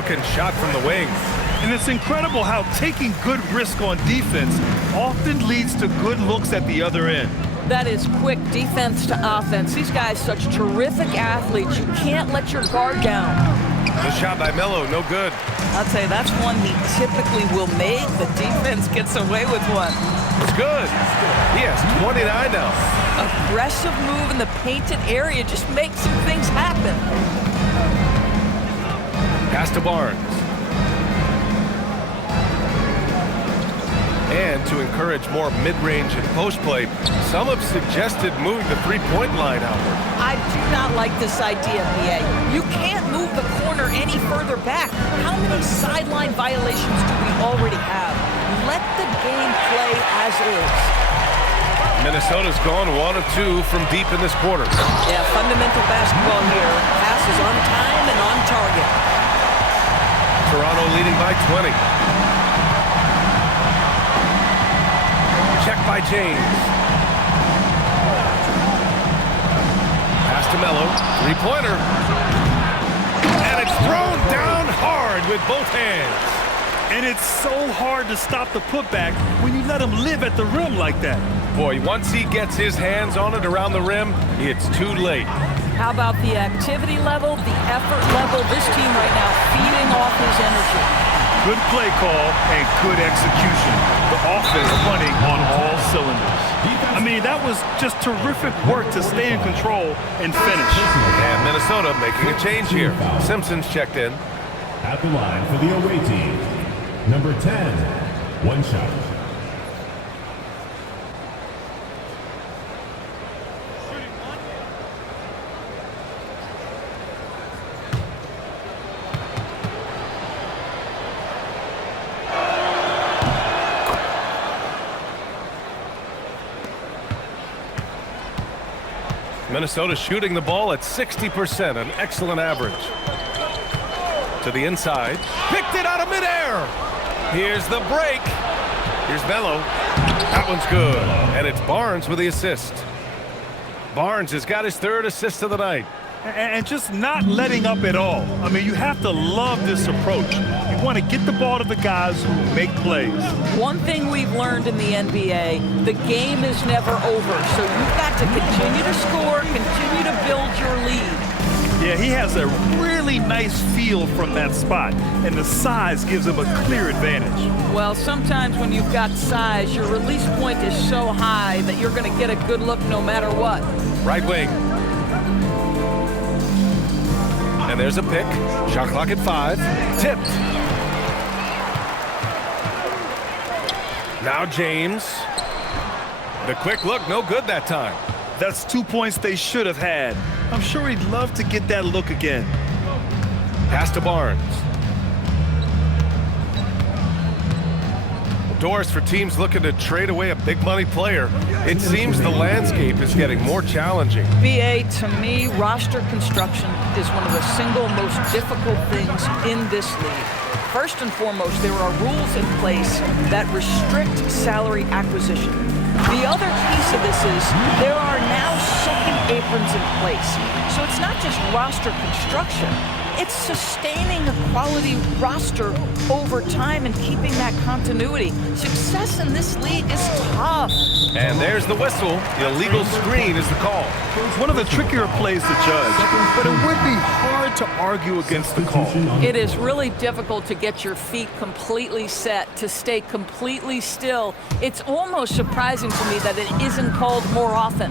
good-looking shot from the wing. And it's incredible how taking good risk on defense often leads to good looks at the other end. That is quick defense to offense. These guys, such terrific athletes. You can't let your guard down. The shot by Melo, no good. I'll tell you, that's one he typically will make. The defense gets away with one. It's good. He has 29 now. Aggressive move in the painted area just makes some things happen. Pass to Barnes. And to encourage more mid-range and post play, some have suggested moving the three-point line outward. I do not like this idea, BA. You can't move the corner any further back. How many sideline violations do we already have? Let the game play as is. Minnesota's gone 1 of 2 from deep in this quarter. Yeah, fundamental basketball here. Passes on time and on target. Toronto leading by 20. Check by James. Pass to Melo. Three-pointer. And it's thrown down hard with both hands. And it's so hard to stop the putback when you let him live at the rim like that. Boy, once he gets his hands on it around the rim, it's too late. How about the activity level, the effort level? This team right now feeding off his energy. Good play call and good execution. The offense running on all cylinders. I mean, that was just terrific work to stay in control and finish. And Minnesota making a change here. Simpson's checked in. At the line for the away team, number 10, one shot. Minnesota shooting the ball at 60%, an excellent average. To the inside, picked it out of midair. Here's the break. Here's Melo. That one's good, and it's Barnes with the assist. Barnes has got his third assist of the night. And just not letting up at all. I mean, you have to love this approach. You want to get the ball to the guys who make plays. One thing we've learned in the NBA, the game is never over. So you've got to continue to score, continue to build your lead. Yeah, he has a really nice feel from that spot, and the size gives him a clear advantage. Well, sometimes when you've got size, your release point is so high that you're going to get a good look no matter what. Right wing. And there's a pick. Shot clock at 5. Tipped. Now James. The quick look, no good that time. That's 2 points they should have had. I'm sure he'd love to get that look again. Pass to Barnes. Doors for teams looking to trade away a big money player. It seems the landscape is getting more challenging. BA, to me, roster construction is one of the single most difficult things in this league. First and foremost, there are rules in place that restrict salary acquisition. The other piece of this is there are now second aprons in place. So it's not just roster construction. It's sustaining a quality roster over time and keeping that continuity. Success in this league is tough. And there's the whistle. The illegal screen is the call. One of the trickier plays to judge, but it would be hard to argue against the call. It is really difficult to get your feet completely set, to stay completely still. It's almost surprising to me that it isn't called more often.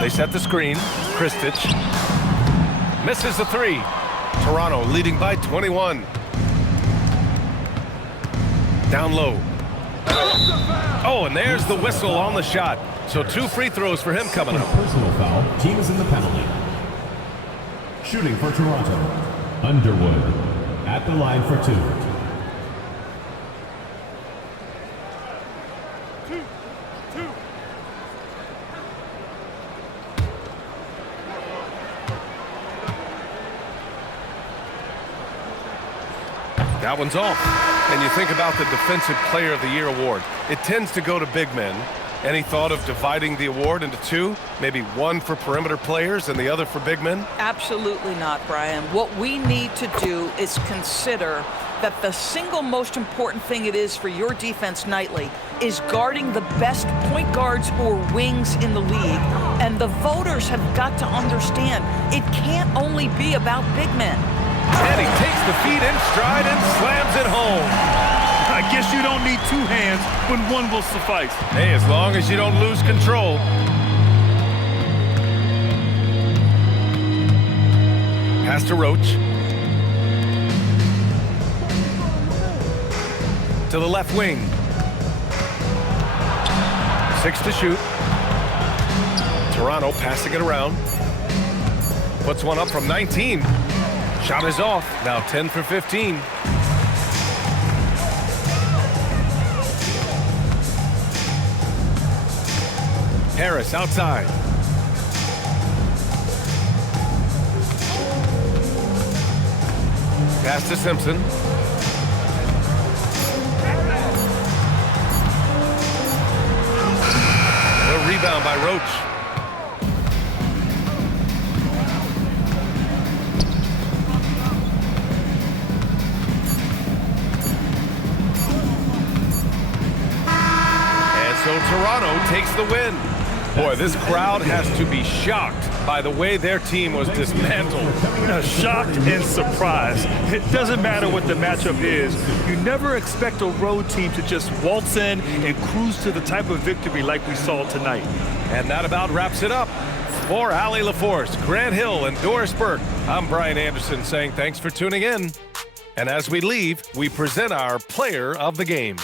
They set the screen. Kristich misses the 3. Toronto leading by 21. Down low. Oh, and there's the whistle on the shot. So 2 free throws for him coming up. Personal foul. Team is in the penalty. Shooting for Toronto, Underwood. At the line for 2. That one's off. And you think about the Defensive Player of the Year award. It tends to go to big men. Any thought of dividing the award into two? Maybe one for perimeter players and the other for big men? Absolutely not, Brian. What we need to do is consider that the single most important thing it is for your defense nightly is guarding the best point guards or wings in the league. And the voters have got to understand it can't only be about big men. And he takes the feet in stride and slams it home. I guess you don't need two hands when one will suffice. Hey, as long as you don't lose control. Pass to Roach. To the left wing. 6 to shoot. Toronto passing it around. Puts one up from 19. Shot is off. Now 10 for 15. Harris outside. Pass to Simpson. A rebound by Roach. And so Toronto takes the win. Boy, this crowd has to be shocked by the way their team was dismantled. Shocked and surprised. It doesn't matter what the matchup is. You never expect a road team to just waltz in and cruise to the type of victory like we saw tonight. And that about wraps it up. For Allie LaForce, Grant Hill, and Doris Burke, I'm Brian Anderson saying thanks for tuning in. And as we leave, we present our player of the game.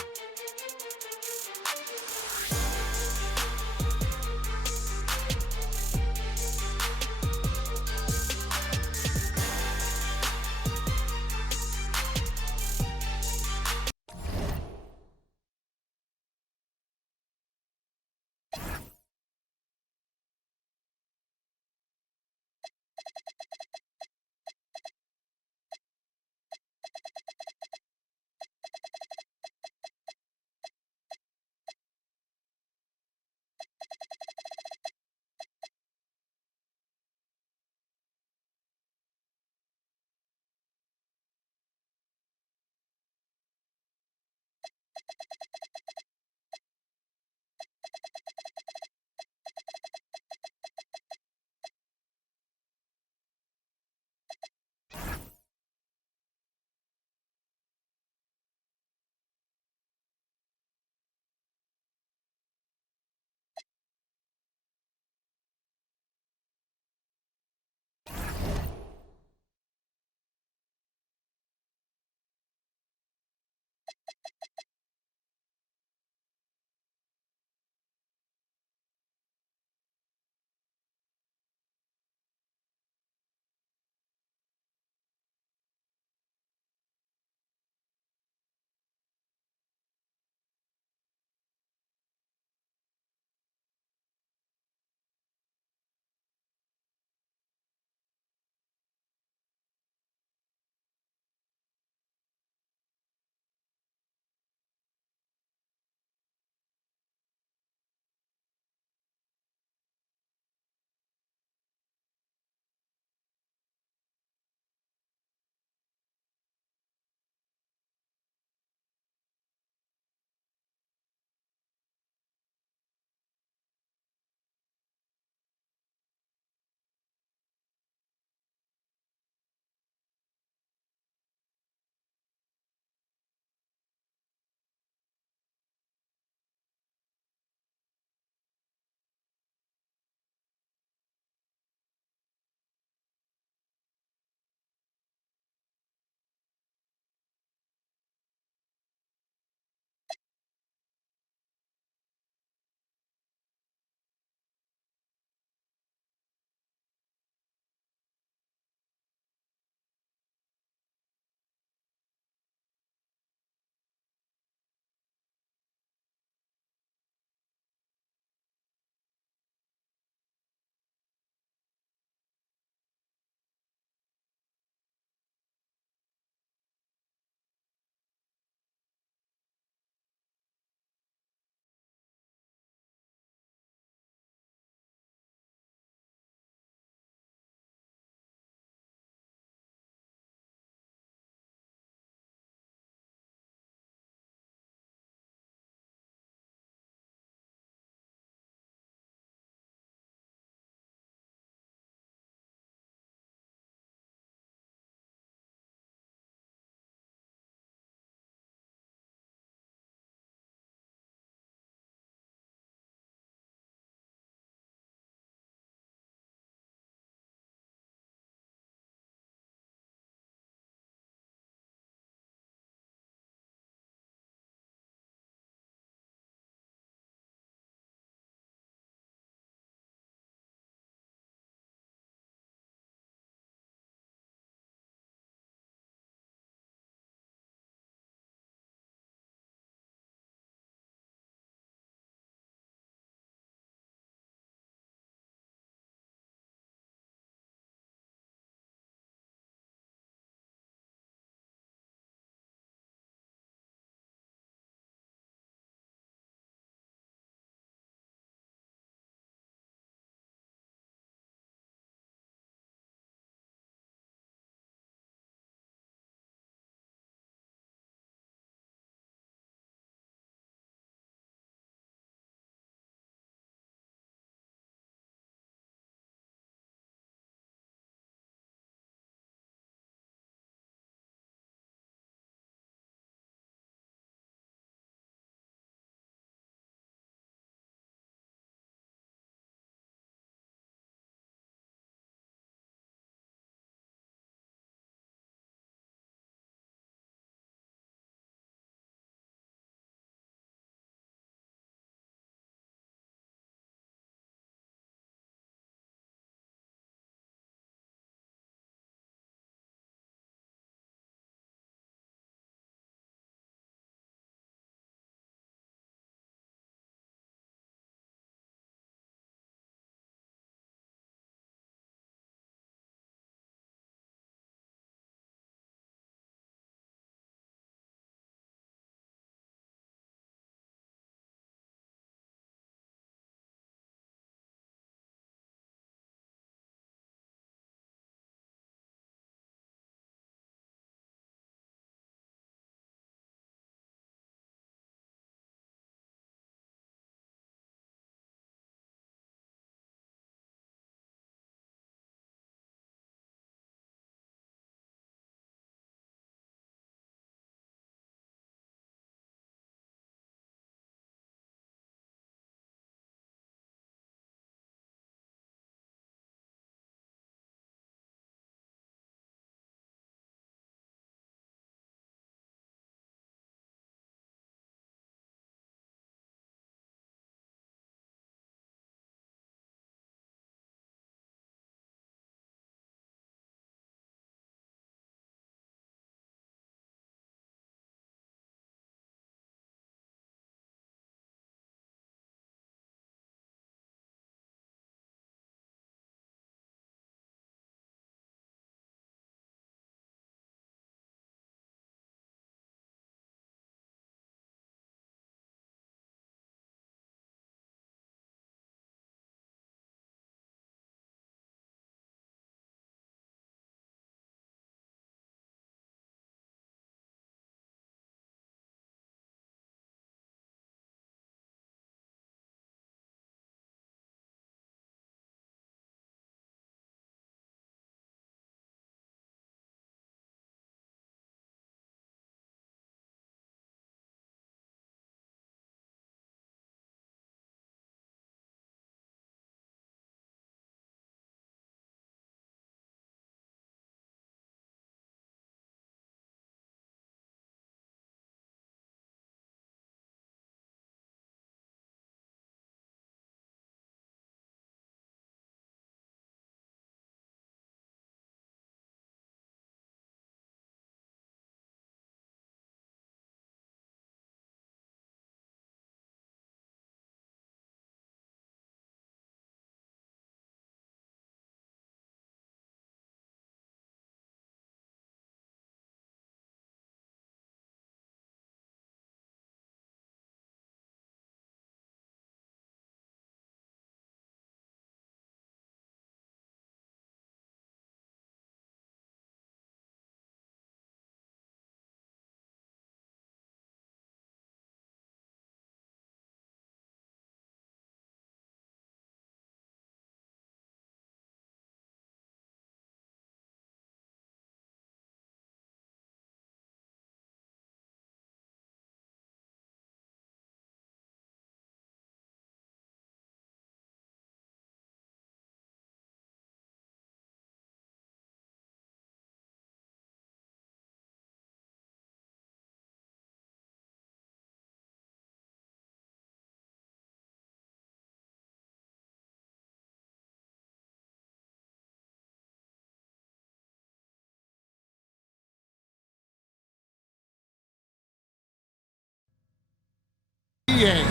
NBA.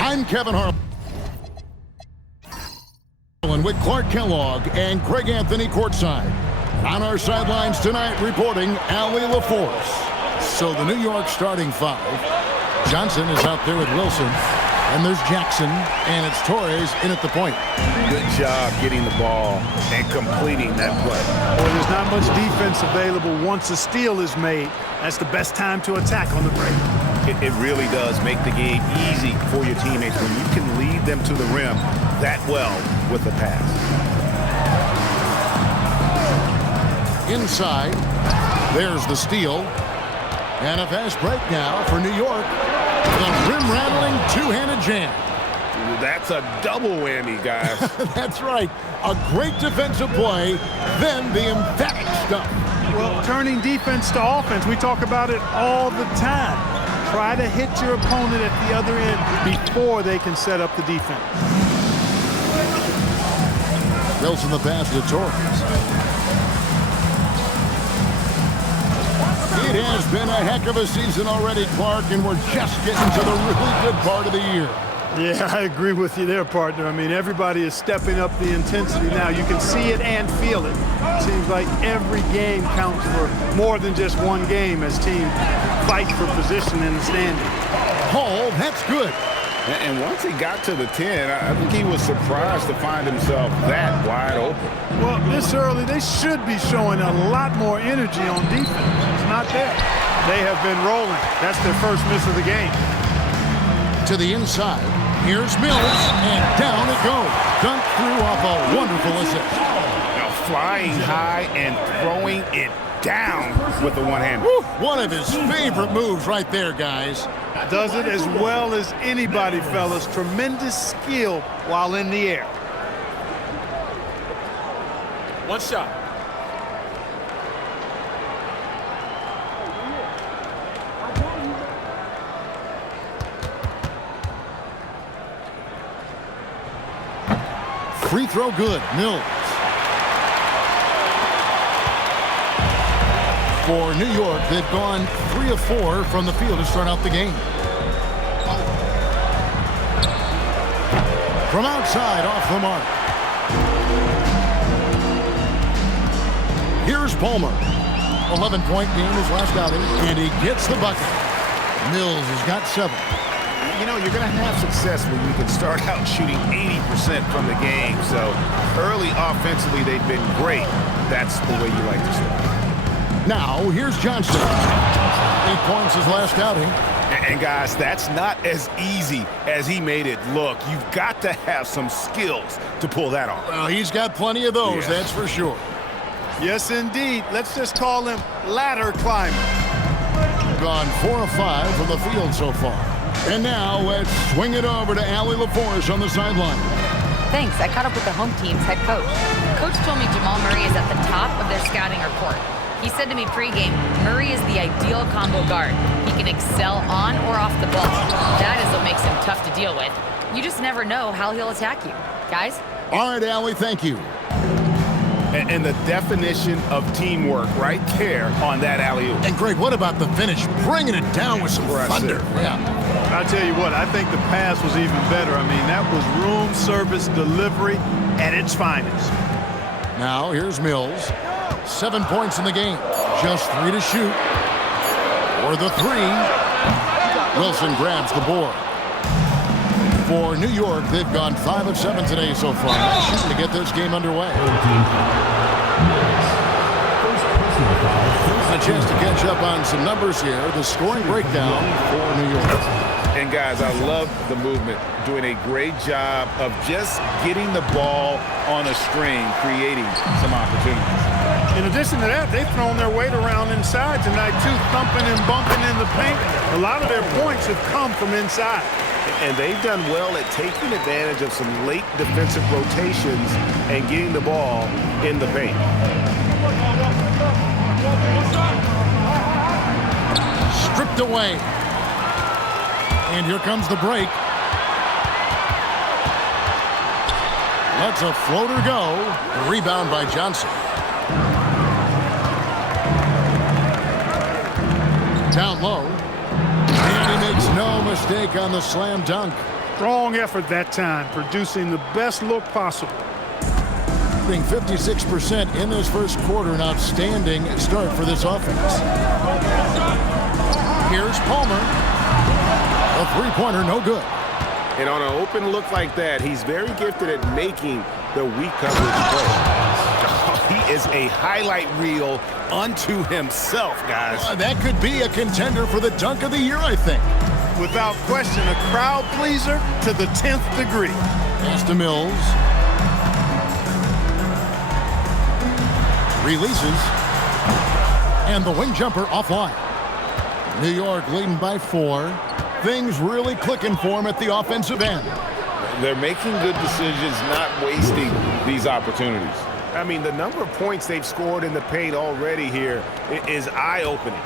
I'm Kevin Harlan with Clark Kellogg and Greg Anthony courtside. On our sidelines tonight reporting Allie LaForce. So the New York starting five. Johnson is out there with Wilson. And there's Jackson, and it's Torres in at the point. Good job getting the ball and completing that play. Well, there's not much defense available once a steal is made. That's the best time to attack on the break. It really does make the game easy for your teammates when you can lead them to the rim that well with the pass. Inside, there's the steal. And a fast break now for New York. The rim-rattling two-handed jam. That's a double whammy, guys. That's right. A great defensive play, then the emphatic stuff. Well, turning defense to offense, we talk about it all the time. Try to hit your opponent at the other end before they can set up the defense. Wilson the pass to Torres. It has been a heck of a season already, Clark, and we're just getting to the really good part of the year. Yeah, I agree with you there, partner. I mean, everybody is stepping up the intensity now. You can see it and feel it. It seems like every game counts for more than just one game as teams fight for position in the standings. Oh, that's good. And once he got to the 10, I think he was surprised to find himself that wide open. Well, this early, they should be showing a lot more energy on defense. It's not there. They have been rolling. That's their first miss of the game. To the inside. Here's Mills, and down it goes. Dunked through off a wonderful assist. Now flying high and throwing it down with the one-hander. One of his favorite moves right there, guys. Does it as well as anybody, fellas. Tremendous skill while in the air. One shot. Free throw good. Mills. For New York, they've gone 3 of 4 from the field to start out the game. From outside, off the mark. Here's Palmer. 11-point game his last outing, and he gets the bucket. Mills has got 7. You know, you're going to have success when you can start out shooting 80% from the game. So early offensively, they've been great. That's the way you like to start. Now, here's Johnson. 8 points his last outing. And guys, that's not as easy as he made it look. You've got to have some skills to pull that off. Well, he's got plenty of those, that's for sure. Yes, indeed. Let's just call him ladder climber. Gone 4 of 5 from the field so far. And now let's swing it over to Allie LaForce on the sideline. Thanks. I caught up with the home team's head coach. Coach told me Jamal Murray is at the top of their scouting report. He said to me pregame, Murray is the ideal combo guard. He can excel on or off the ball. That is what makes him tough to deal with. You just never know how he'll attack you. Guys? All right, Allie, thank you. And the definition of teamwork right there on that alley-oop. And Greg, what about the finish? Bringing it down with some thunder. Yeah. I'll tell you what, I think the pass was even better. I mean, that was room service delivery at its finest. Now, here's Mills. 7 points in the game. Just 3 to shoot. For the 3. Wilson grabs the board. For New York, they've gone 5 of 7 today so far. Shooting to get this game underway. A chance to catch up on some numbers here. The scoring breakdown for New York. And guys, I love the movement. Doing a great job of just getting the ball on a string, creating some opportunities. In addition to that, they've thrown their weight around inside tonight, too, thumping and bumping in the paint. A lot of their points have come from inside. And they've done well at taking advantage of some late defensive rotations and getting the ball in the paint. Stripped away. And here comes the break. Lets a floater go. A rebound by Johnson. Down low. And he makes No mistake on the slam dunk. Strong effort that time, producing the best look possible. Shooting 56% in this first quarter, an outstanding start for this offense. Here's Palmer. A three-pointer, no good. And on an open look like that, he's very gifted at making the weak coverage play. He is a highlight reel unto himself, guys. That could be a contender for the dunk of the year, I think. Without question, a crowd pleaser to the 10th degree. Pass to Mills. Releases. And the wing jumper offline. New York leading by 4. Things really clicking for him at the offensive end. They're making good decisions, not wasting these opportunities. I mean, the number of points they've scored in the paint already here is eye-opening.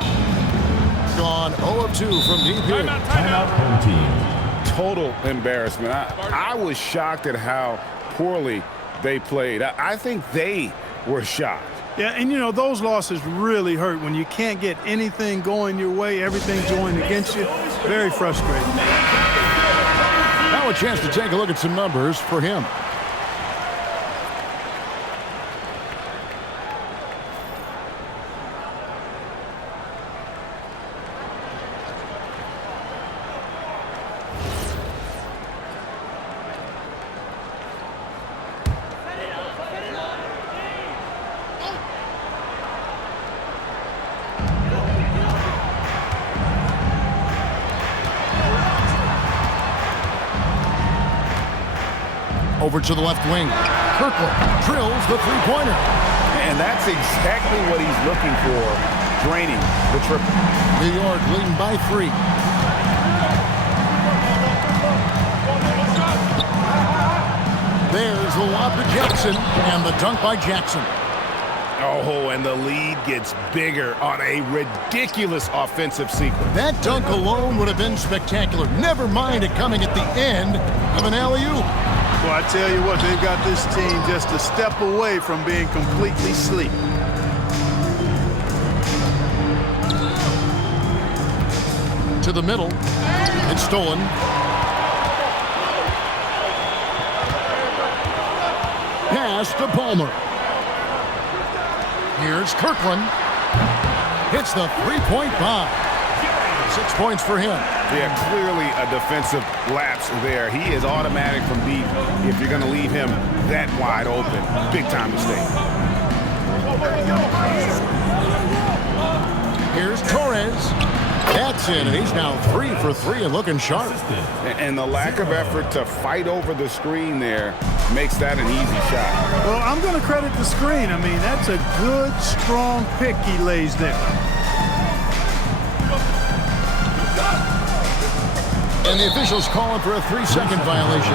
Gone 0 of 2 from deep here. Timeout home team. Total embarrassment. I was shocked at how poorly they played. I think they were shocked. Yeah, and you know, those losses really hurt when you can't get anything going your way, everything's going against you. Very frustrating. Now a chance to take a look at some numbers for him. Over to the left wing. Kirkland drills the three-pointer. And that's exactly what he's looking for, draining the triple. New York leading by 3. There's the lob to Jackson, and the dunk by Jackson. Oh, and the lead gets bigger on a ridiculous offensive sequence. That dunk alone would have been spectacular. Never mind it coming at the end of an alley-oop. Well, I tell you what, they've got this team just a step away from being completely asleep. To the middle. It's stolen. Pass to Palmer. Here's Kirkland. Hits the three-point bomb. 6 points for him. Yeah, clearly a defensive lapse there. He is automatic from deep if you're going to leave him that wide open. Big time mistake. Here's Torres. That's in, and he's now 3 for 3 and looking sharp. And the lack of effort to fight over the screen there makes that an easy shot. Well, I'm going to credit the screen. I mean, that's a good, strong pick he lays there. And the officials calling for a 3-second violation.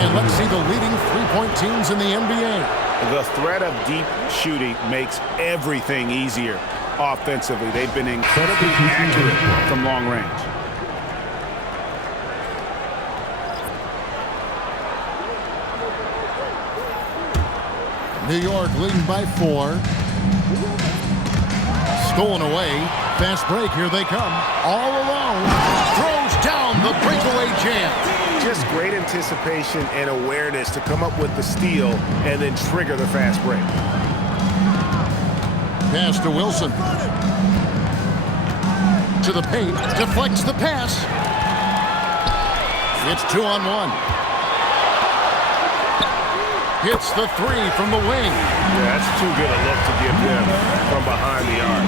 And let's see the leading three-point teams in the NBA. The threat of deep shooting makes everything easier offensively. They've been incredibly accurate from long range. New York leading by 4. Stolen away. Fast break. Here they come. All alone. Throws down the breakaway jam. Just great anticipation and awareness to come up with the steal and then trigger the fast break. Pass to Wilson. To the paint. Deflects the pass. It's 2-on-1. Hits the 3 from the wing. Yeah, that's too good a look to give him from behind the arc.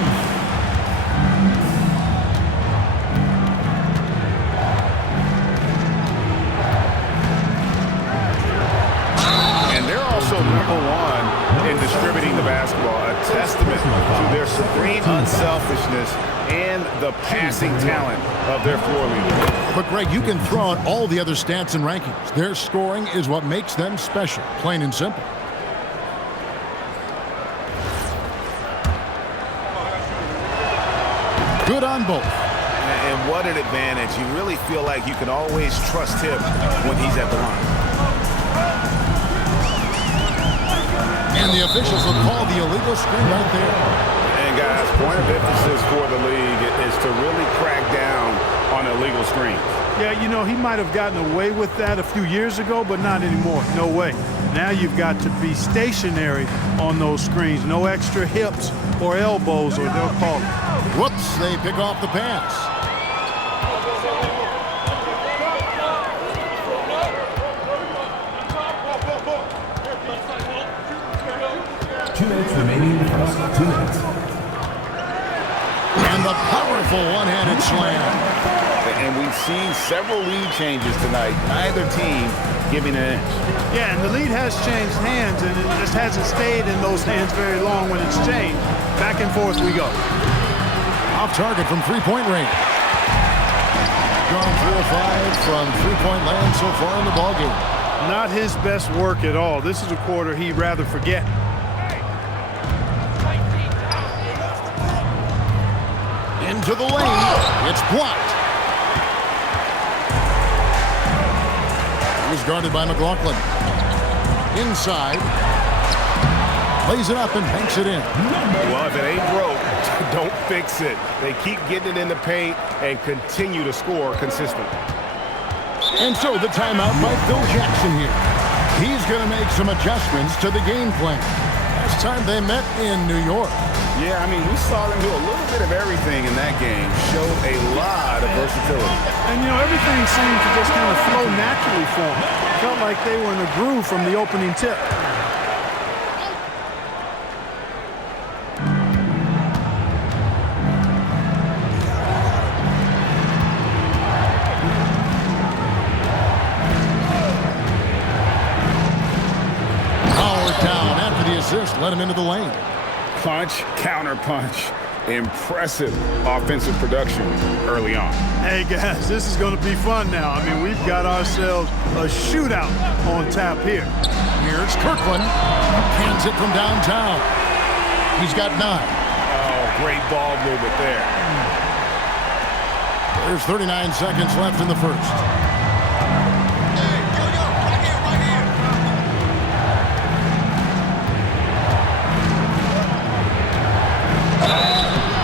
And they're also #1 in distributing the basketball, a testament to their supreme unselfishness and the passing talent of their floor leaders. But, Greg, you can throw out all the other stats and rankings. Their scoring is what makes them special, plain and simple. Good on both. And what an advantage. You really feel like you can always trust him when he's at the line. And the officials will call the illegal screen right there. And guys, point of emphasis for the league is to really crack down on illegal screens. Yeah, you know, he might have gotten away with that a few years ago, but not anymore. No way. Now you've got to be stationary on those screens. No extra hips or elbows, or they'll call it. Whoops, they pick off the pass. Remaining in the first 2 minutes. And the powerful one-handed slam. And we've seen several lead changes tonight. Neither team giving an inch. Yeah, and the lead has changed hands, and it just hasn't stayed in those hands very long when it's changed. Back and forth we go. Off target from three-point range. Gone 4 of 5 from three-point land so far in the ballgame. Not his best work at all. This is a quarter he'd rather forget. Into the lane. It's blocked. He was guarded by McLaughlin. Inside. Lays it up and banks it in. Well, if it ain't broke, don't fix it. They keep getting it in the paint and continue to score consistently. And so the timeout by Phil Jackson here. He's going to make some adjustments to the game plan. Last time they met in New York. Yeah, I mean, we saw them do a little bit of everything in that game. Showed a lot of versatility. And, you know, everything seemed to just kind of flow naturally for them. Felt like they were in a groove from the opening tip. Howard down after the assist. Let him into the lane. Punch, counter punch. Impressive offensive production early on. Hey, guys, this is going to be fun now. I mean, we've got ourselves a shootout on tap here. Here's Kirkland. Cans it from downtown. He's got 9. Oh, great ball movement there. There's 39 seconds left in the first.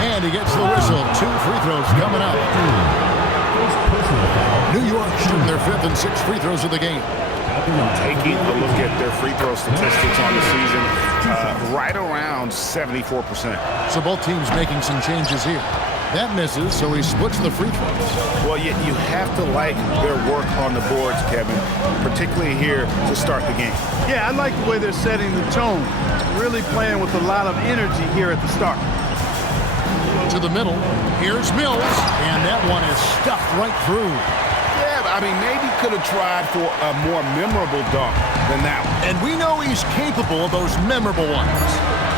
And he gets the whistle. 2 free throws coming up. New York shooting their 5th and 6th free throws of the game. Taking a look at their free throw statistics on the season, right around 74%. So both teams making some changes here. That misses, so he splits the free throws. Well, you have to like their work on the boards, Kevin, particularly here to start the game. Yeah, I like the way they're setting the tone. Really playing with a lot of energy here at the start. To the middle. Here's Mills. And that one is stuffed right through. Yeah, I mean, maybe could have tried for a more memorable dunk than that one. And we know he's capable of those memorable ones.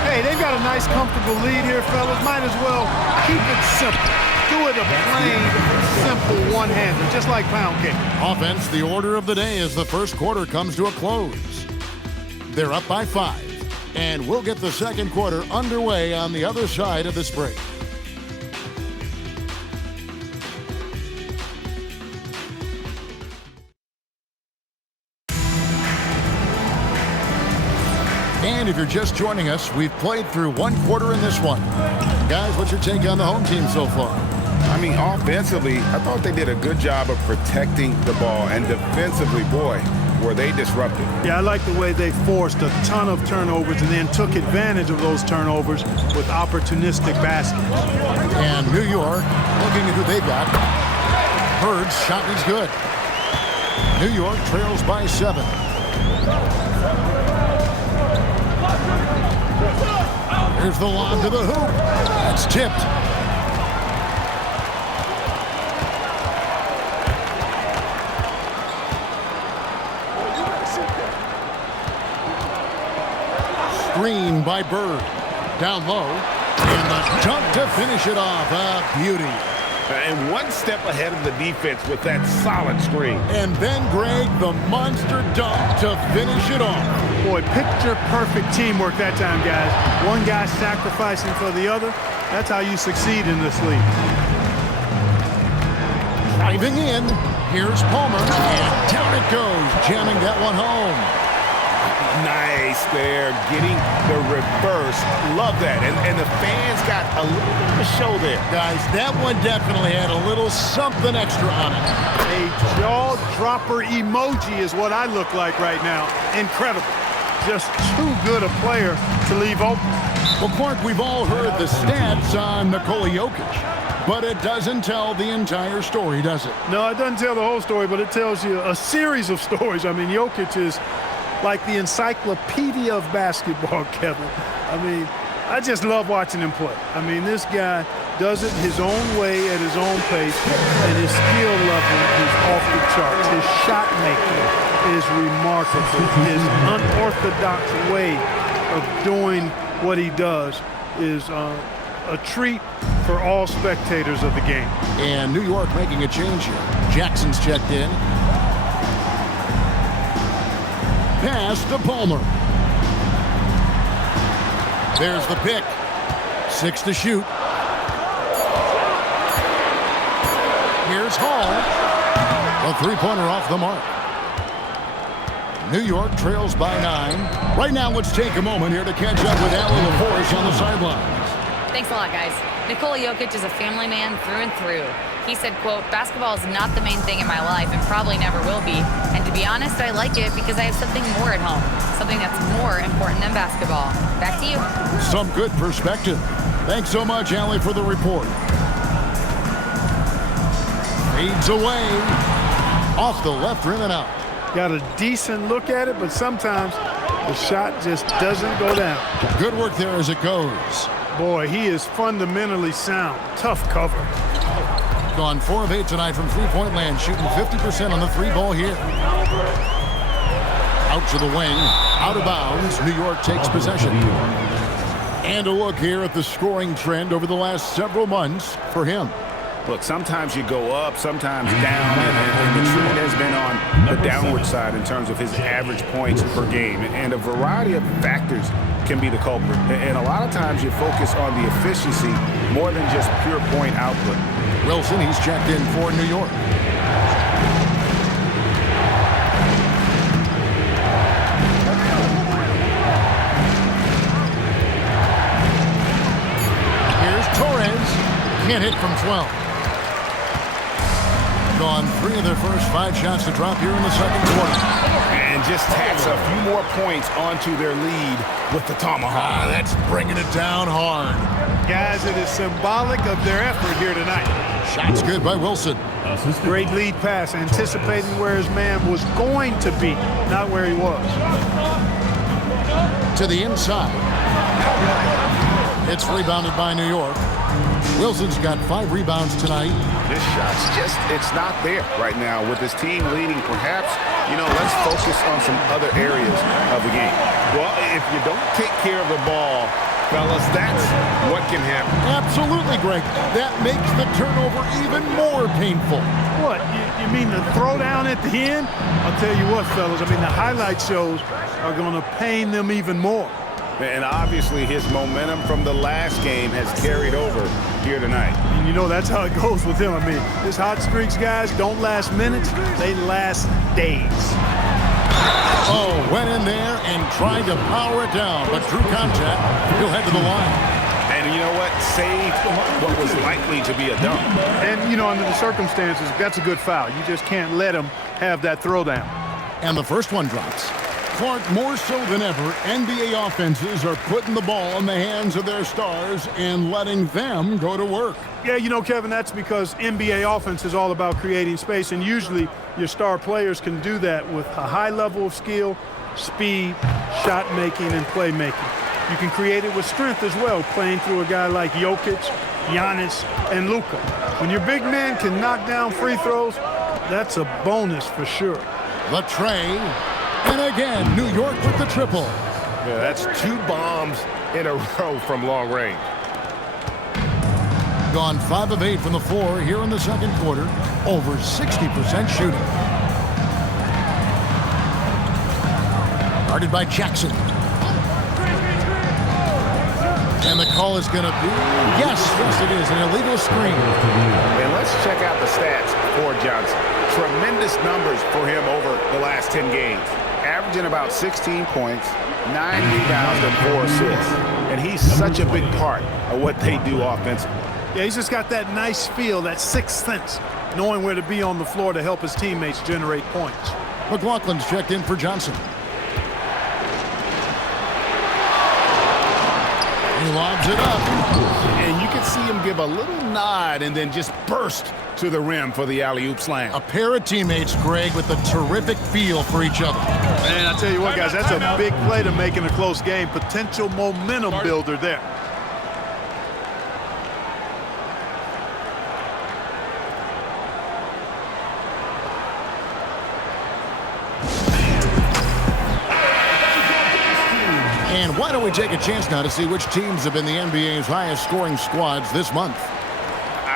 Hey, they've got a nice, comfortable lead here, fellas. Might as well keep it simple. Do it a plain, simple one-hander, just like pound cake. Offense, the order of the day as the first quarter comes to a close. They're up by 5. And we'll get the second quarter underway on the other side of this break. And if you're just joining us, we've played through 1 quarter in this one. Guys, what's your take on the home team so far? I mean, offensively, I thought they did a good job of protecting the ball. And defensively, boy, were they disruptive. Yeah, I like the way they forced a ton of turnovers and then took advantage of those turnovers with opportunistic baskets. And New York, looking at who they've got. Bird's shot is good. New York trails by 7. Here's the lob to the hoop. It's tipped. Screen by Bird. Down low. And the dunk to finish it off. A beauty. And one step ahead of the defense with that solid screen. And then, Greg, the monster dunk to finish it off. Boy, picture-perfect teamwork that time, guys. One guy sacrificing for the other. That's how you succeed in this league. Driving in. Here's Palmer. And down it goes, jamming that one home. Nice there, getting the reverse. Love that. And the fans got a little bit of a show there. Guys, that one definitely had a little something extra on it. A jaw-dropper emoji is what I look like right now. Incredible. Just too good a player to leave open. Well, Clark, we've all heard the stats on Nikola Jokic, but it doesn't tell the entire story, does it? No, it doesn't tell the whole story, but it tells you a series of stories. I mean, Jokic is like the encyclopedia of basketball, Kevin. I mean, I just love watching him play. I mean, this guy does it his own way at his own pace, and his skill level is off the charts. His shot making is remarkable. His unorthodox way of doing what he does is a treat for all spectators of the game. And New York making a change here. Jackson's checked in. Pass to Palmer. There's the pick. 6 to shoot. Here's Hall. A three-pointer off the mark. New York trails by 9. Right now, let's take a moment here to catch up with Allie LaForce on the sidelines. Thanks a lot, guys. Nikola Jokic is a family man through and through. He said, quote, "Basketball is not the main thing in my life and probably never will be. And to be honest, I like it because I have something more at home, something that's more important than basketball." Back to you. Some good perspective. Thanks so much, Allie, for the report. Fades away. Off the left rim and out. Got a decent look at it, but sometimes the shot just doesn't go down. Good work there as it goes. Boy, he is fundamentally sound. Tough cover. Gone 4 of 8 tonight from three-point land, shooting 50% on the three ball here. Out to the wing, out of bounds. New York takes possession. And a look here at the scoring trend over the last several months for him. Look, sometimes you go up, sometimes down, and the trend has been on the downward side in terms of his average points per game. And a variety of factors can be the culprit. And a lot of times you focus on the efficiency more than just pure point output. Wilson, he's checked in for New York. Here's Torres. Can't hit from 12. Gone 3 of their first 5 shots to drop here in the second quarter. And just tacks a few more points onto their lead with the tomahawk. That's bringing it down hard. Guys, it is symbolic of their effort here tonight. Shot's good by Wilson. Great lead pass, anticipating where his man was going to be, not where he was. To the inside. It's rebounded by New York. Wilson's got 5 rebounds tonight. This shot's just, it's not there right now. With his team leading, perhaps, let's focus on some other areas of the game. Well, if you don't take care of the ball, fellas, that's what can happen. Absolutely, Greg. That makes the turnover even more painful. What, you mean the throwdown at the end? I'll tell you what, fellas, I mean, the highlight shows are going to pain them even more. And obviously his momentum from the last game has carried over here tonight. And that's how it goes with him. I mean, his hot streaks, guys, don't last minutes. They last days. Oh, went in there and tried to power it down, but drew contact. He'll head to the line. And you know what? Saved what was likely to be a dunk. And, under the circumstances, that's a good foul. You just can't let him have that throwdown. And the first one drops. Clark, more so than ever, NBA offenses are putting the ball in the hands of their stars and letting them go to work. Yeah, Kevin, that's because NBA offense is all about creating space, and usually your star players can do that with a high level of skill, speed, shot making, and playmaking. You can create it with strength as well, playing through a guy like Jokic, Giannis, and Luka. When your big man can knock down free throws, that's a bonus for sure. The tray. And again, New York with the triple. Yeah, that's 2 bombs in a row from long range. Gone 5 of 8 from the floor here in the second quarter. Over 60% shooting. Guarded by Jackson. And the call is going to be, yes, it is, an illegal screen. And let's check out the stats for Johnson. Tremendous numbers for him over the last 10 games. averaging about 16 points, 9 rebounds, and 4 assists. And he's such a big part of what they do offensively. Yeah, he's just got that nice feel, that sixth sense, knowing where to be on the floor to help his teammates generate points. McLaughlin's checked in for Johnson. He lobs it up. And you can see him give a little nod and then just burst to the rim for the alley-oop slam. A pair of teammates, Greg, with a terrific feel for each other. Man, I tell you what, guys, that's a big play to make in a close game. Potential momentum builder there. And why don't we take a chance now to see which teams have been the NBA's highest scoring squads this month.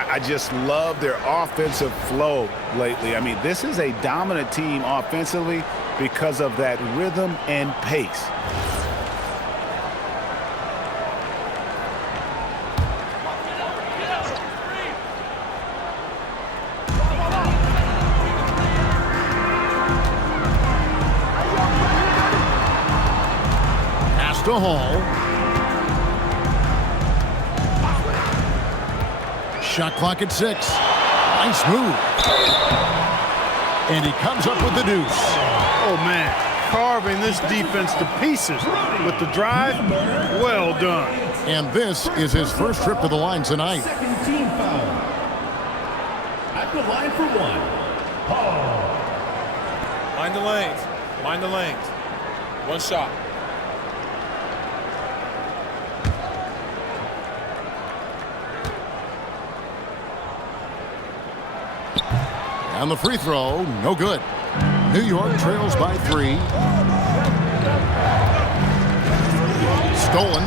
I just love their offensive flow lately. I mean, this is a dominant team offensively because of that rhythm and pace. Pass to Hall. Shot clock at 6. Nice move. And he comes up with the deuce. Oh, man, carving this defense to pieces with the drive. Well done. And this is his first trip to the line tonight. Second team foul. At the line for 1. Hall. Mind the lanes. Mind the lanes. One shot. And the free throw, no good. New York trails by 3. Stolen.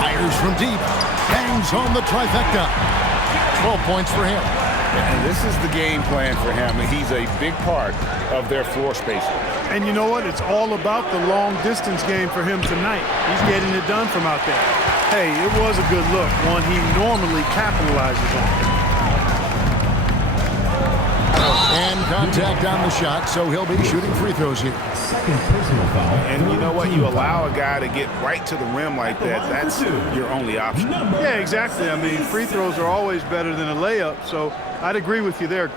Fires from deep. Bangs on the trifecta. 12 points for him. And this is the game plan for him. He's a big part of their floor spacing. And you know what? It's all about the long-distance game for him tonight. He's getting it done from out there. Hey, it was a good look, one he normally capitalizes on. And contact on the shot, so he'll be shooting free throws here. Second personal foul. And you know what? You allow a guy to get right to the rim like that. That's your only option. Yeah, exactly. I mean, free throws are always better than a layup, so I'd agree with you there.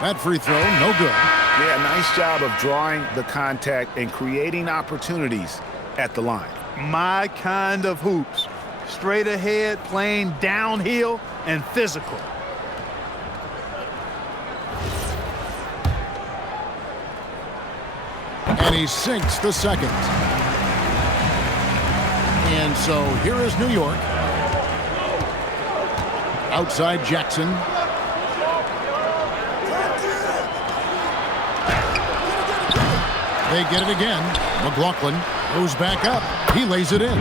That free throw, no good. Yeah, nice job of drawing the contact and creating opportunities at the line. My kind of hoops. Straight ahead, playing downhill, and physical. And he sinks the second. And so here is New York. Outside Jackson. They get it again. McLaughlin goes back up. He lays it in.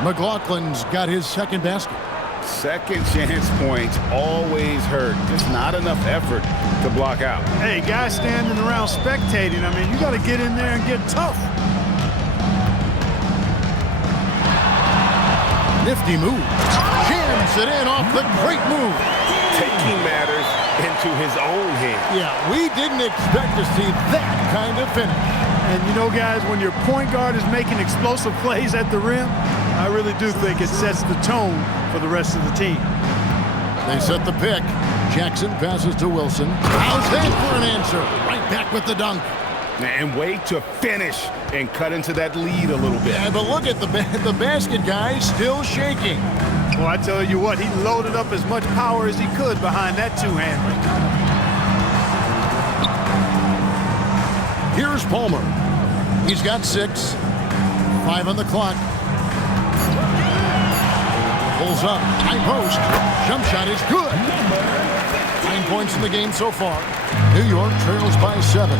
McLaughlin's got his second basket. Second chance points always hurt. Just not enough effort to block out. Hey, guys standing around spectating, I mean, you got to get in there and get tough. Nifty move. Jams it in off the great move. Taking matters into his own hands. Yeah, we didn't expect to see that kind of finish. And you know, guys, when your point guard is making explosive plays at the rim, I really do think it sets the tone for the rest of the team. They set the pick. Jackson passes to Wilson. How's that for an answer? Right back with the dunk. And wait to finish and cut into that lead a little bit. Yeah, but look at the basket, guys, still shaking. Well, I tell you what, he loaded up as much power as he could behind that two-hander. Here's Palmer. He's got 6. 5 on the clock. Pulls up. High post. Jump shot is good. 9 points in the game so far. New York trails by 7.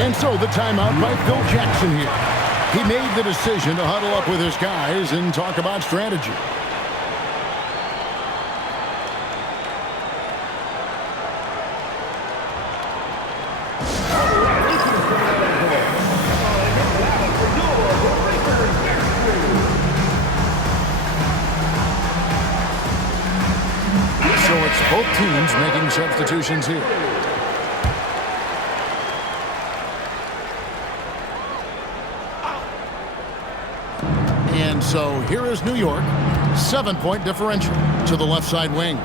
And so the timeout by Phil Jackson here. He made the decision to huddle up with his guys and talk about strategy. Both teams making substitutions here. And so here is New York. 7-point differential to the left side wing.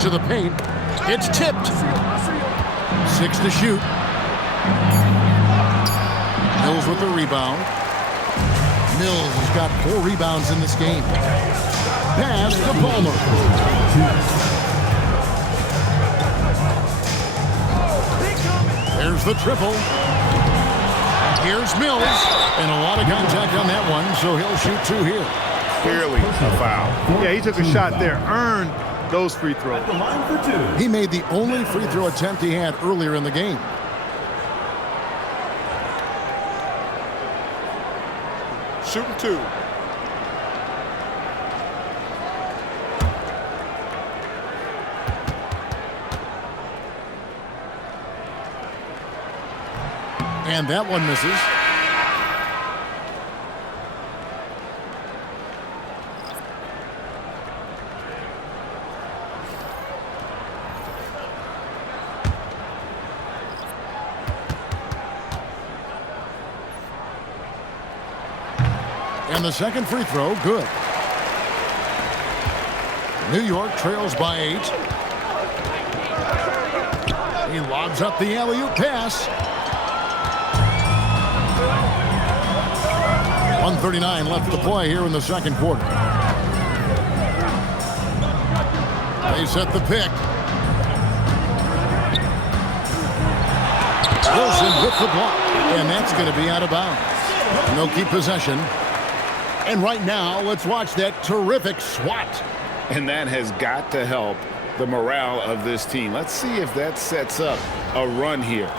To the paint. It's tipped. 6 to shoot. Mills with the rebound. Mills has got 4 rebounds in this game. Pass to Palmer. There's the triple. Here's Mills. And a lot of contact on that one, so he'll shoot 2 here. Clearly a foul. Yeah, he took a shot there. Earned those free throws. The line for 2. He made the only free throw attempt he had earlier in the game. Shooting 2. And that one misses. And the second free throw, good. New York trails by 8. He lobs up the alley-oop pass. 1:39 left to play here in the second quarter. They set the pick. Wilson with the block, and that's going to be out of bounds. No keep possession. And right now, let's watch that terrific swat. And that has got to help the morale of this team. Let's see if that sets up a run here.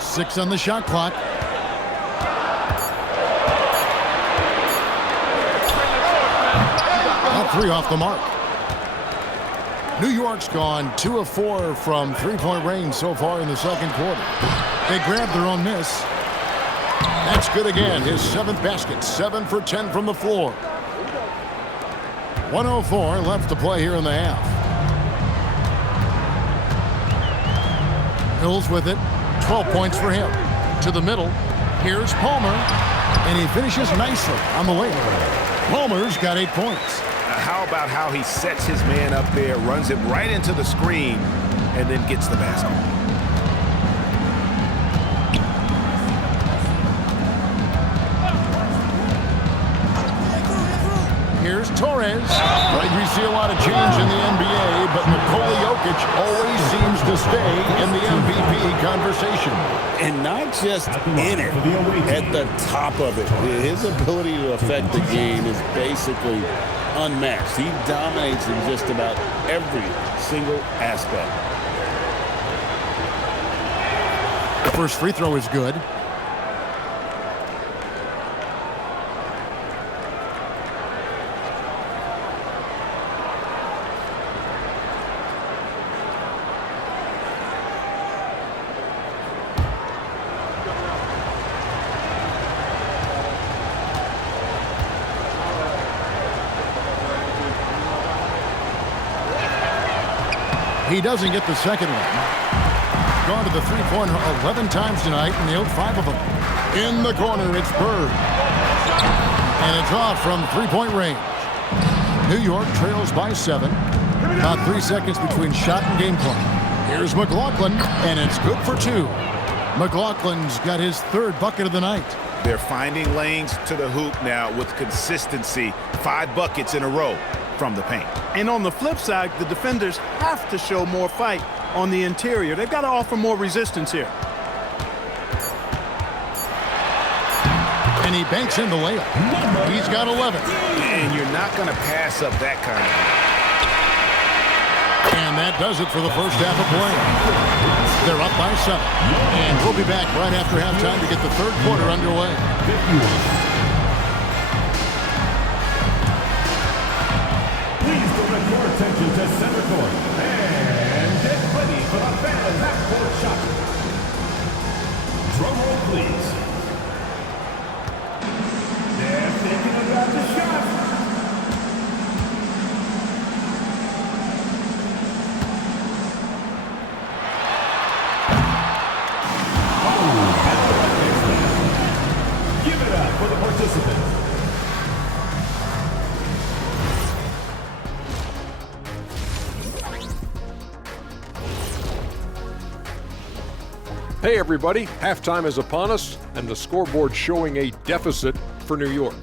Six on the shot clock. All 3 off the mark. New York's gone 2 of 4 from three-point range so far in the second quarter. They grabbed their own miss. That's good again. His 7th basket. 7 for 10 from the floor. 1:04 left to play here in the half. Mills with it. 12 points for him. To the middle. Here's Palmer. And he finishes nicely on the way. Palmer's got 8 points. How about how he sets his man up there, runs him right into the screen, and then gets the basket. Here's Torres. Right, we see a lot of change in the NBA, but Nikola Jokic always seems to stay in the MVP conversation. And not just in it, at the top of it. His ability to affect the game is basically unmatched. He dominates in just about every single aspect. The first free throw is good. He doesn't get the second one. Gone to the three-pointer 11 times tonight and nailed 5 of them. In the corner, it's Bird. And it's off from three-point range. New York trails by 7. About 3 seconds between shot and game clock. Here's McLaughlin, and it's good for 2. McLaughlin's got his 3rd bucket of the night. They're finding lanes to the hoop now with consistency. 5 buckets in a row from the paint. And on the flip side, the defenders have to show more fight on the interior. They've got to offer more resistance here. And he banks in the layup. He's got 11. And you're not going to pass up that kind of. And that does it for the first half of play. They're up by 7. And we'll be back right after halftime to get the third quarter underway. Please direct your attention to center court and for the fan half-court shot. Drum roll, please. They're thinking about the shot. Give it up for the participants. Hey everybody, halftime is upon us and the scoreboard showing a deficit for New York.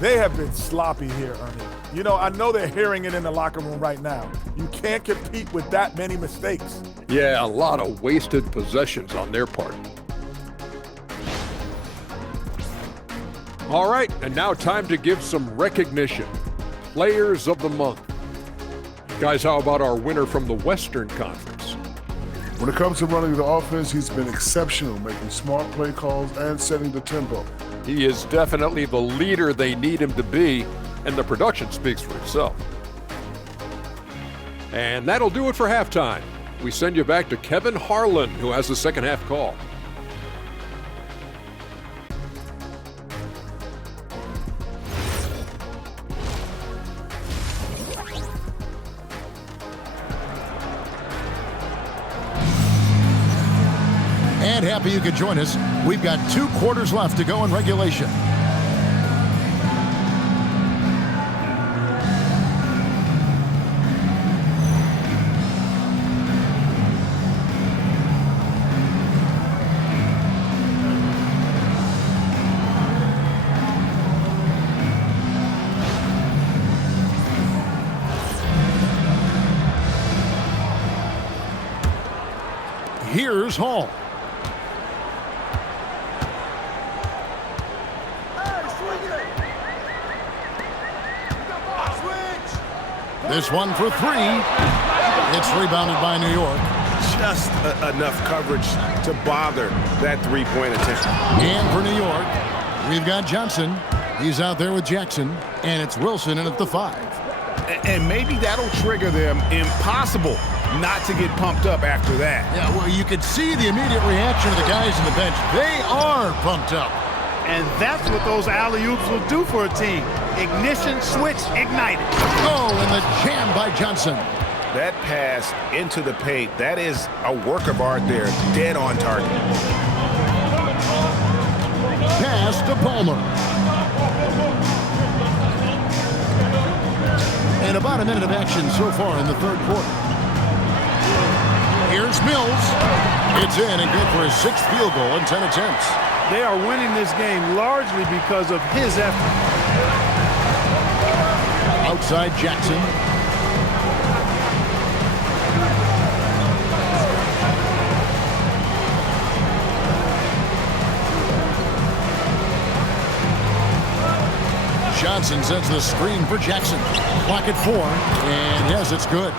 They have been sloppy here, Ernie. You know, I know they're hearing it in the locker room right now. You can't compete with that many mistakes. Yeah, a lot of wasted possessions on their part. All right, and now time to give some recognition. Players of the Month. Guys, how about our winner from the Western Conference? When it comes to running the offense, he's been exceptional, making smart play calls and setting the tempo. He is definitely the leader they need him to be, and the production speaks for itself. And that'll do it for halftime. We send you back to Kevin Harlan, who has the second half call. And happy you could join us. We've got 2 quarters left to go in regulation. Here's Hall. This one for 3. It's rebounded by New York. Just enough coverage to bother that three-point attempt. And for New York, we've got Johnson. He's out there with Jackson, and it's Wilson in at the 5. And maybe that'll trigger them. Impossible not to get pumped up after that. Yeah, well, you could see the immediate reaction of the guys on the bench. They are pumped up. And that's what those alley-oops will do for a team. Ignition, switch, ignited. Oh, and the jam by Johnson. That pass into the paint, that is a work of art there, dead on target. Pass to Palmer. And about a minute of action so far in the third quarter. Here's Mills. It's in and good for his 6th field goal in 10 attempts. They are winning this game largely because of his effort. Outside Jackson. Johnson sends the screen for Jackson. Clock at 4. And yes, it's good.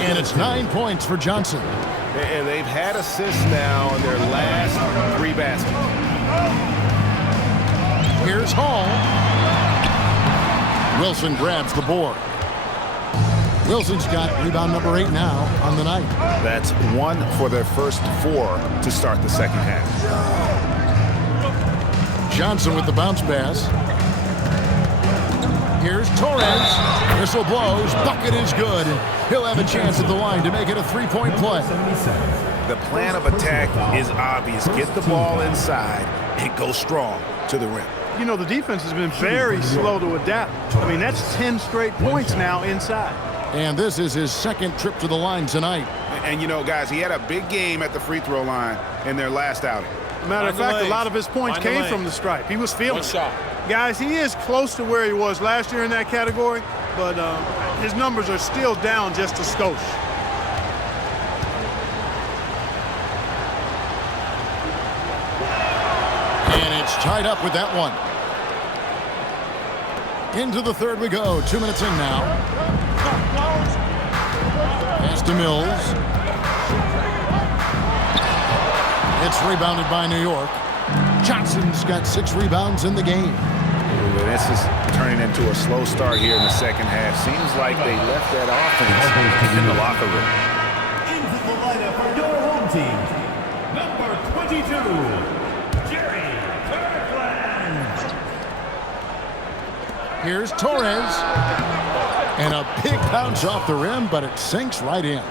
And it's 9 points for Johnson. And they've had assists now on their last 3 baskets. Here's Hall. Wilson grabs the board. Wilson's got rebound number 8 now on the night. That's 1 for their first 4 to start the second half. Johnson with the bounce pass. Here's Torres. Whistle blows. Bucket is good. He'll have a chance at the line to make it a 3-point play. The plan of attack is obvious. Get the ball inside and go strong to the rim. You know, the defense has been very slow to adapt. I mean, that's 10 straight points now inside. And this is his 2nd trip to the line tonight. And you know, guys, he had a big game at the free throw line in their last outing. Matter of fact, a lot of his points came from the stripe. He was feeling it. Shot. Guys, he is close to where he was last year in that category, but his numbers are still down just a skosh. And it's tied up with that one. Into the third we go. 2 minutes in now. Pass to Mills. It's rebounded by New York. Johnson's got 6 rebounds in the game. defensively. This is turning into a slow start here in the second half. Seems like they left that offense in the locker room. Into the lineup for your home team, number 22, Jerry Kirkland. Here's Torres. And a big bounce off the rim, but it sinks right in.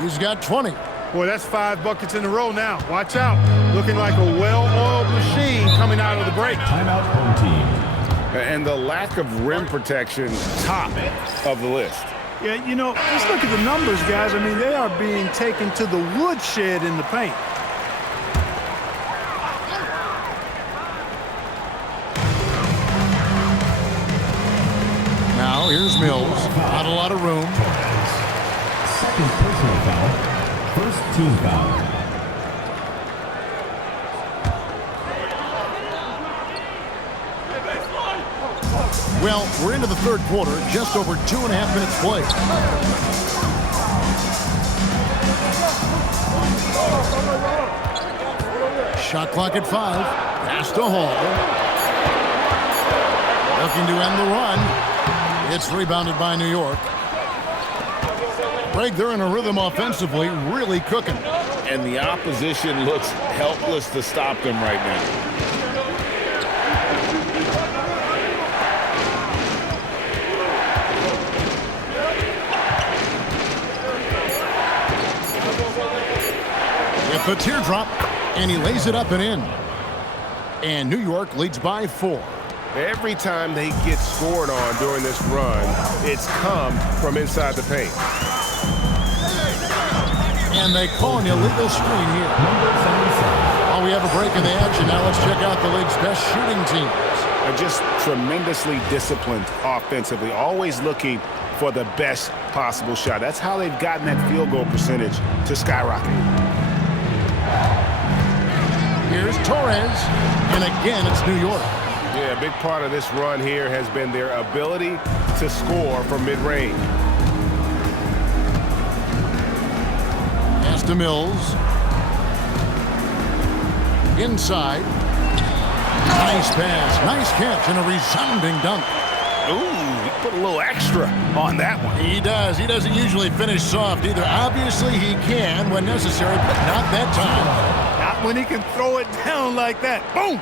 He's got 20. Boy, that's 5 buckets in a row now. Watch out. Looking like a well-oiled machine coming out of the break. Timeout, home team. And the lack of rim protection, top of the list. Yeah, you know, just look at the numbers, guys. I mean, they are being taken to the woodshed in the paint. Now here's Mills. Not a lot of room. Second personal foul. First team foul. Well, we're into the third quarter. Just over 2.5 minutes played. Shot clock at 5. Pass to Hall. Looking to end the run. It's rebounded by New York. Greg, they're in a rhythm offensively, really cooking. And the opposition looks helpless to stop them right now. With the teardrop, and he lays it up and in. And New York leads by 4. Every time they get scored on during this run, it's come from inside the paint. And they call an illegal screen here. Oh, we have a break in the action. Now let's check out the league's best shooting teams. They're just tremendously disciplined offensively, always looking for the best possible shot. That's how they've gotten that field goal percentage to skyrocket. Here's Torres, and again it's New York. Yeah, a big part of this run here has been their ability to score from mid-range. Pass to Mills. Inside. Nice pass, nice catch, and a resounding dunk. Ooh, he put a little extra on that one. He does. He doesn't usually finish soft either. Obviously, he can when necessary, but not that time. Not when he can throw it down like that. Boom!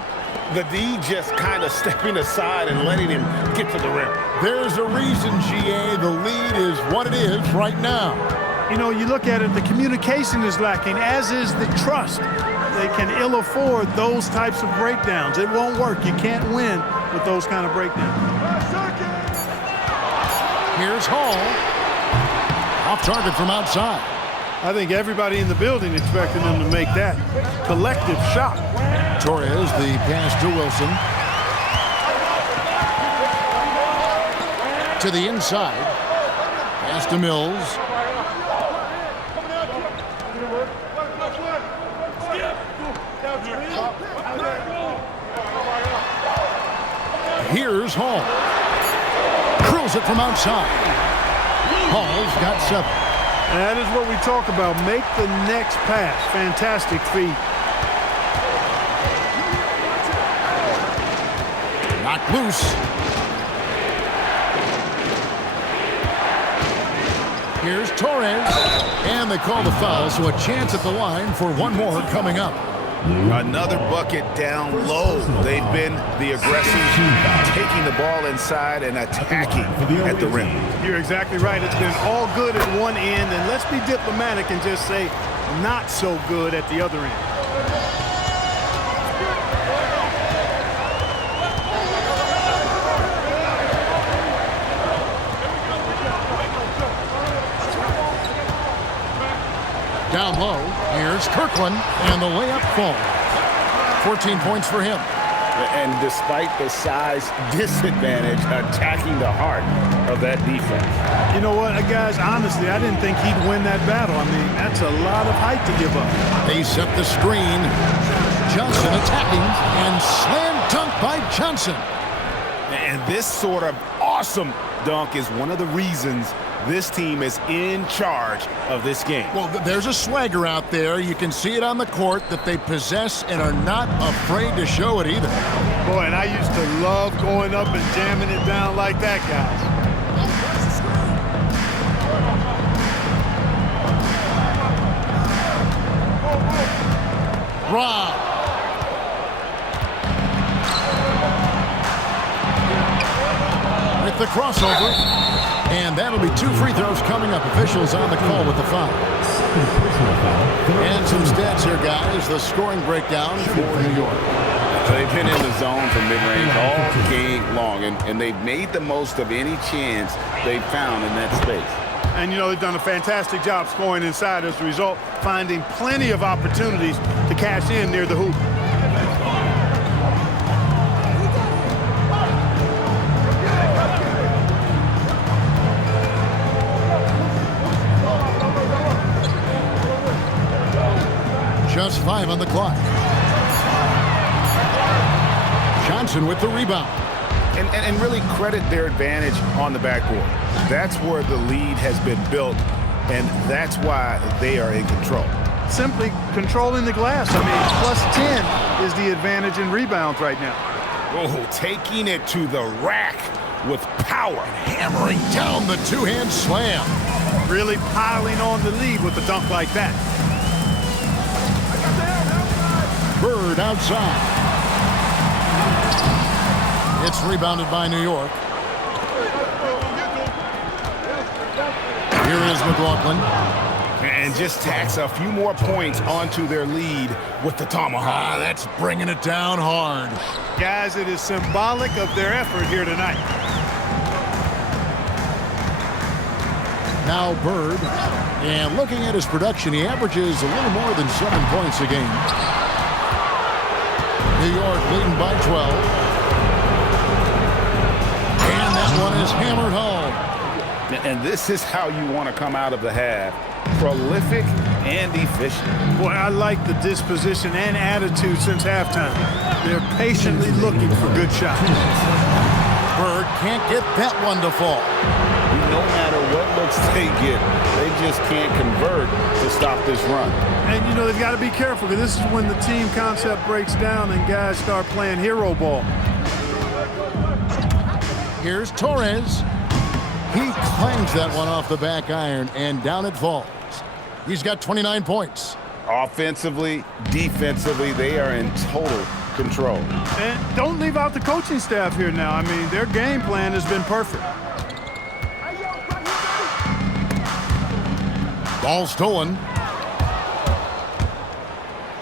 The D just kind of stepping aside and letting him get to the rim. There's a reason, GA. The lead is what it is right now. You know, you look at it, the communication is lacking, as is the trust. They can ill afford those types of breakdowns. It won't work. You can't win with those kind of breakdowns. Here's Hall. Off target from outside. I think everybody in the building expected them to make that collective shot. Torres, the pass to Wilson. To the inside. Pass to Mills. Here's Hall. Curls it from outside. Hall's got 7. And that is what we talk about. Make the next pass. Fantastic feed. Knocked loose. Here's Torres. And they call the foul, so a chance at the line for one more coming up. Another bucket down low. They've been the aggressors, taking the ball inside and attacking at the rim. You're exactly right. It's been all good at one end, and let's be diplomatic and just say not so good at the other end. Down low, here's Kirkland, and the layup falls. 14 points for him. And despite the size disadvantage, attacking the heart of that defense. You know what, guys, honestly, I didn't think he'd win that battle. I mean, that's a lot of height to give up. They set the screen. Johnson attacking, and slam dunk by Johnson. And this sort of awesome dunk is one of the reasons this team is in charge of this game. Well, there's a swagger out there. You can see it on the court that they possess and are not afraid to show it either. Boy, and I used to love going up and jamming it down like that, guys. Rob. With the crossover. And that'll be 2 free throws coming up. Officials on the call with the foul. And some stats here, guys. The scoring breakdown for New York. They've been in the zone from mid-range all game long, and they've made the most of any chance they've found in that space. And, you know, they've done a fantastic job scoring inside as a result, finding plenty of opportunities to cash in near the hoop. Just 5 on the clock. Johnson with the rebound. And really credit their advantage on the backboard. That's where the lead has been built, and that's why they are in control. Simply controlling the glass. I mean, plus 10 is the advantage in rebounds right now. Oh, taking it to the rack with power. Hammering down the two-hand slam. Really piling on the lead with a dunk like that. Bird outside. It's rebounded by New York. Here is McLaughlin. And just tacks a few more points onto their lead with the tomahawk. That's bringing it down hard. Guys, it is symbolic of their effort here tonight. Now Bird. And looking at his production, he averages a little more than 7 points a game. New York leading by 12. And that one is hammered home. And this is how you want to come out of the half. Prolific and efficient. Boy, I like the disposition and attitude since halftime. They're patiently looking for good shots. Bird can't get that one to fall. No matter what looks they get, they just can't convert to stop this run. And, you know, they've got to be careful because this is when the team concept breaks down and guys start playing hero ball. Here's Torres. He clangs that one off the back iron, and down it falls. He's got 29 points. Offensively, defensively, they are in total control. And don't leave out the coaching staff here now. I mean, their game plan has been perfect. Ball stolen.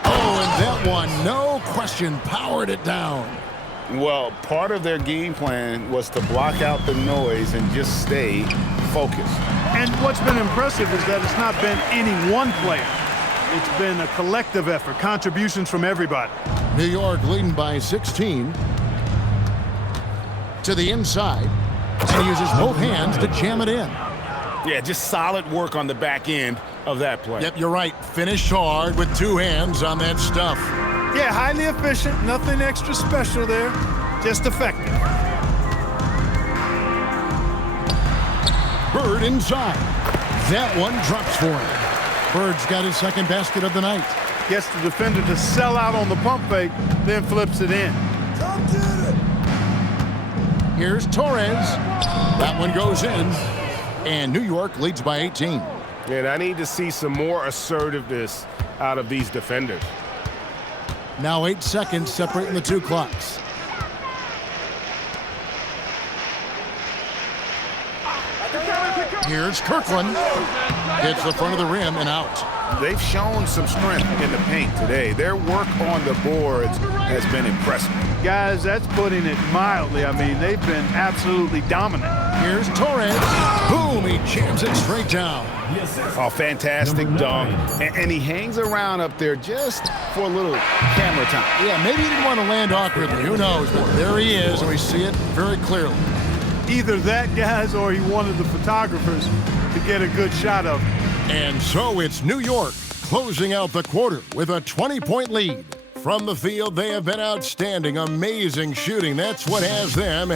Oh, and that one, no question, powered it down. Well, part of their game plan was to block out the noise and just stay focused. And what's been impressive is that it's not been any one player. It's been a collective effort, contributions from everybody. New York leading by 16. To the inside. And uses both hands to jam it in. Yeah, just solid work on the back end of that play. Yep, you're right. Finished hard with 2 hands on that stuff. Yeah, highly efficient. Nothing extra special there. Just effective. Bird inside. That one drops for him. Bird's got his second basket of the night. Gets the defender to sell out on the pump fake, then flips it in. Here's Torres. That one goes in. And New York leads by 18. And I need to see some more assertiveness out of these defenders. Now 8 seconds separating the 2 clocks. Here's Kirkland. Hits the front of the rim and out. They've shown some strength in the paint today. Their work on the boards has been impressive. Guys, that's putting it mildly. I mean, they've been absolutely dominant. Here's Torres. Boom, he jams it straight down. Oh, fantastic dunk. And he hangs around up there just for a little camera time. Yeah, maybe he didn't want to land awkwardly. Who knows? But there he is, and we see it very clearly. Either that, guys, or he wanted the photographers to get a good shot of him. And so it's New York closing out the quarter with a 20-point lead. From the field, they have been outstanding. Amazing shooting. That's what has them.